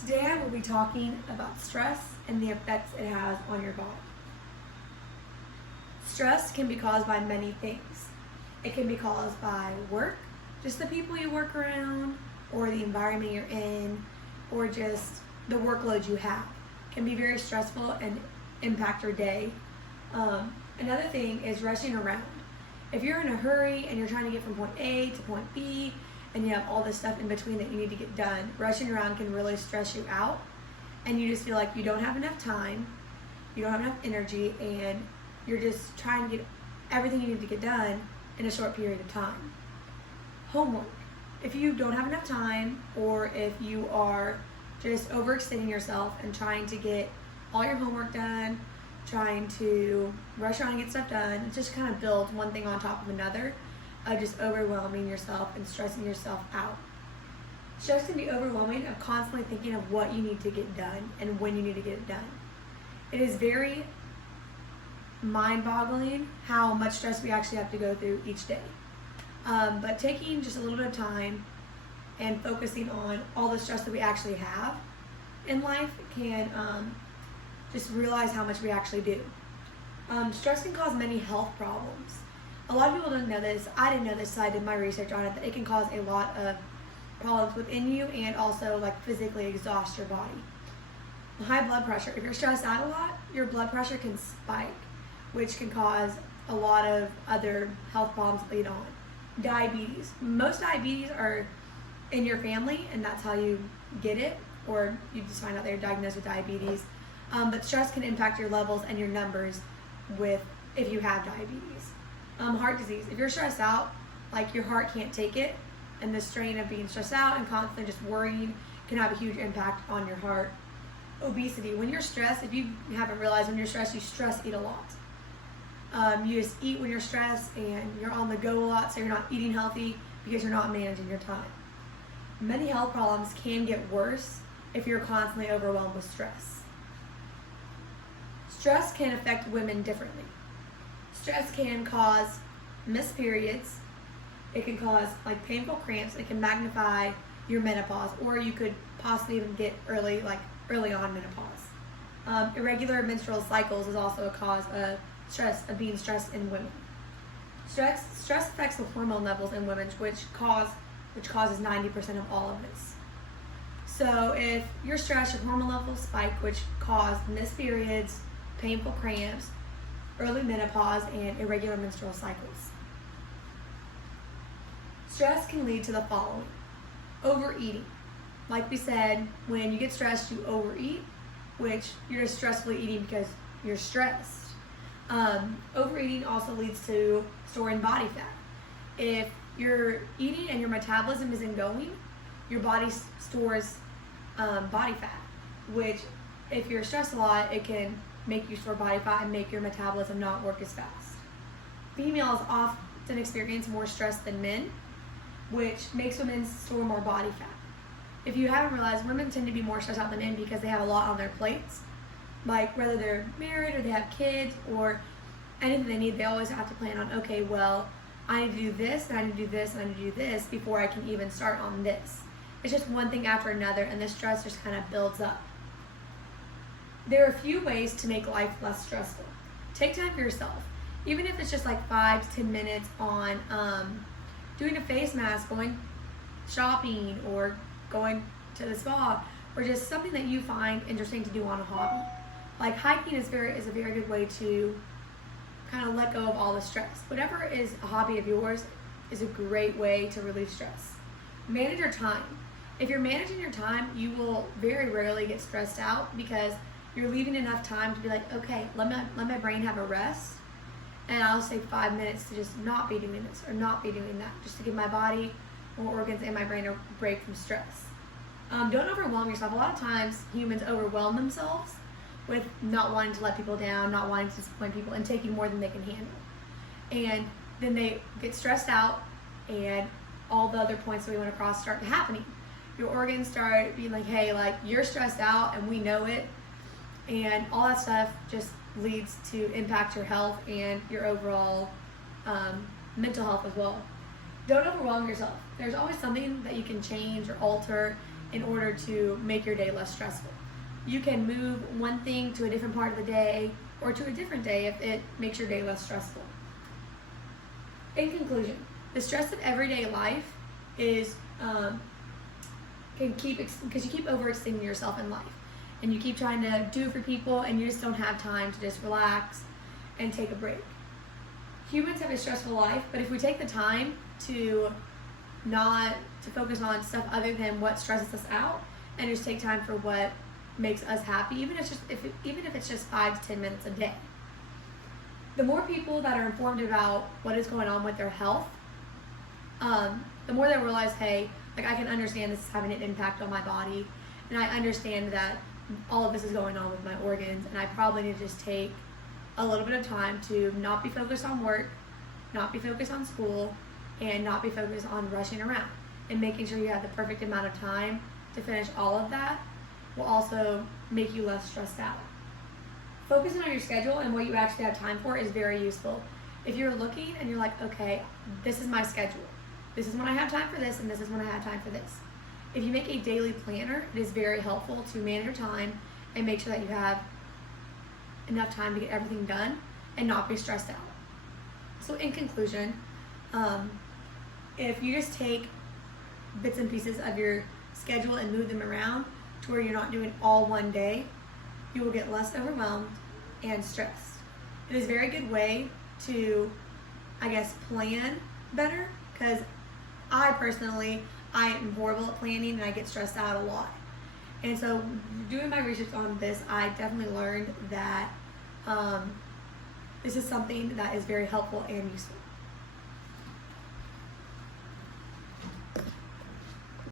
Today I will be talking about stress and the effects it has on your body. Stress can be caused by many things. It can be caused by work, just the people you work around, or the environment you're in, or just the workload you have. It can be very stressful and impact your day. Another thing is rushing around. If you're in a hurry and you're trying to get from point A to point B, and you have all this stuff in between that you need to get done, rushing around can really stress you out, and you just feel like you don't have enough time, you don't have enough energy, and you're just trying to get everything you need to get done in a short period of time. Homework. If you don't have enough time, or if you are just overextending yourself and trying to get all your homework done, trying to rush around and get stuff done, it just kind of builds one thing on top of another, just overwhelming yourself and stressing yourself out. Stress can be overwhelming of constantly thinking of what you need to get done and when you need to get it done. It is very mind-boggling how much stress we actually have to go through each day. But taking just a little bit of time and focusing on all the stress that we actually have in life can just realize how much we actually do. Stress can cause many health problems. A lot of people don't know this. I didn't know this, so I did my research on it, that it can cause a lot of problems within you and also like physically exhaust your body. High blood pressure. If you're stressed out a lot, your blood pressure can spike, which can cause a lot of other health problems later on. Diabetes. Most diabetes are in your family, and that's how you get it, or you just find out they're diagnosed with diabetes. But stress can impact your levels and your numbers if you have diabetes. Heart disease. If you're stressed out, like your heart can't take it, and the strain of being stressed out and constantly just worrying can have a huge impact on your heart. Obesity. When you're stressed, if you haven't realized, when you're stressed, you stress eat a lot. You just eat when you're stressed, and you're on the go a lot, so you're not eating healthy because you're not managing your time. Many health problems can get worse if you're constantly overwhelmed with stress. Stress can affect women differently. Stress can cause missed periods. It can cause like painful cramps. It can magnify your menopause, or you could possibly even get early on menopause. Irregular menstrual cycles is also a cause of stress, of being stressed in women. Stress affects the hormone levels in women, which causes 90% of all of this. So if you're stressed, your hormone levels spike, which cause missed periods, painful cramps, early menopause, and irregular menstrual cycles. Stress can lead to the following. Overeating. Like we said, when you get stressed, you overeat, which you're just stressfully eating because you're stressed. Overeating also leads to storing body fat. If you're eating and your metabolism isn't going, your body stores body fat, which if you're stressed a lot, it can make you store body fat and make your metabolism not work as fast. Females often experience more stress than men, which makes women store more body fat. If you haven't realized, women tend to be more stressed out than men because they have a lot on their plates. Like whether they're married or they have kids or anything they need, they always have to plan on, okay, well, I need to do this, and I need to do this, and I need to do this before I can even start on this. It's just one thing after another, and the stress just kind of builds up. There are a few ways to make life less stressful. Take time for yourself. Even if it's just like 5 to 10 minutes on doing a face mask, going shopping, or going to the spa, or just something that you find interesting to do on a hobby. Like hiking is a very good way to kind of let go of all the stress. Whatever is a hobby of yours is a great way to relieve stress. Manage your time. If you're managing your time, you will very rarely get stressed out because you're leaving enough time to be like, okay, let my brain have a rest, and I'll take 5 minutes to just not be doing this or not be doing that, just to give my body, or organs, and my brain a break from stress. Don't overwhelm yourself. A lot of times humans overwhelm themselves with not wanting to let people down, not wanting to disappoint people, and taking more than they can handle. And then they get stressed out, and all the other points that we went across start happening. Your organs start being like, hey, like, you're stressed out and we know it. And all that stuff just leads to impact your health and your overall mental health as well. Don't overwhelm yourself. There's always something that you can change or alter in order to make your day less stressful. You can move one thing to a different part of the day or to a different day if it makes your day less stressful. In conclusion, the stress of everyday life is because you keep overextending yourself in life, and you keep trying to do it for people, and you just don't have time to just relax and take a break. Humans have a stressful life, but if we take the time to not to focus on stuff other than what stresses us out, and just take time for what makes us happy, even if it's just 5 to 10 minutes a day. The more people that are informed about what is going on with their health, the more they realize, hey, like I can understand this is having an impact on my body, and I understand that all of this is going on with my organs, and I probably need to just take a little bit of time to not be focused on work, not be focused on school, and not be focused on rushing around. And making sure you have the perfect amount of time to finish all of that will also make you less stressed out. Focusing on your schedule and what you actually have time for is very useful. If you're looking and you're like, okay, this is my schedule. This is when I have time for this, and this is when I have time for this. If you make a daily planner, it is very helpful to manage your time and make sure that you have enough time to get everything done and not be stressed out. So in conclusion, if you just take bits and pieces of your schedule and move them around to where you're not doing all one day, you will get less overwhelmed and stressed. It is a very good way to, plan better, because I am horrible at planning and I get stressed out a lot. And so doing my research on this, I definitely learned that this is something that is very helpful and useful.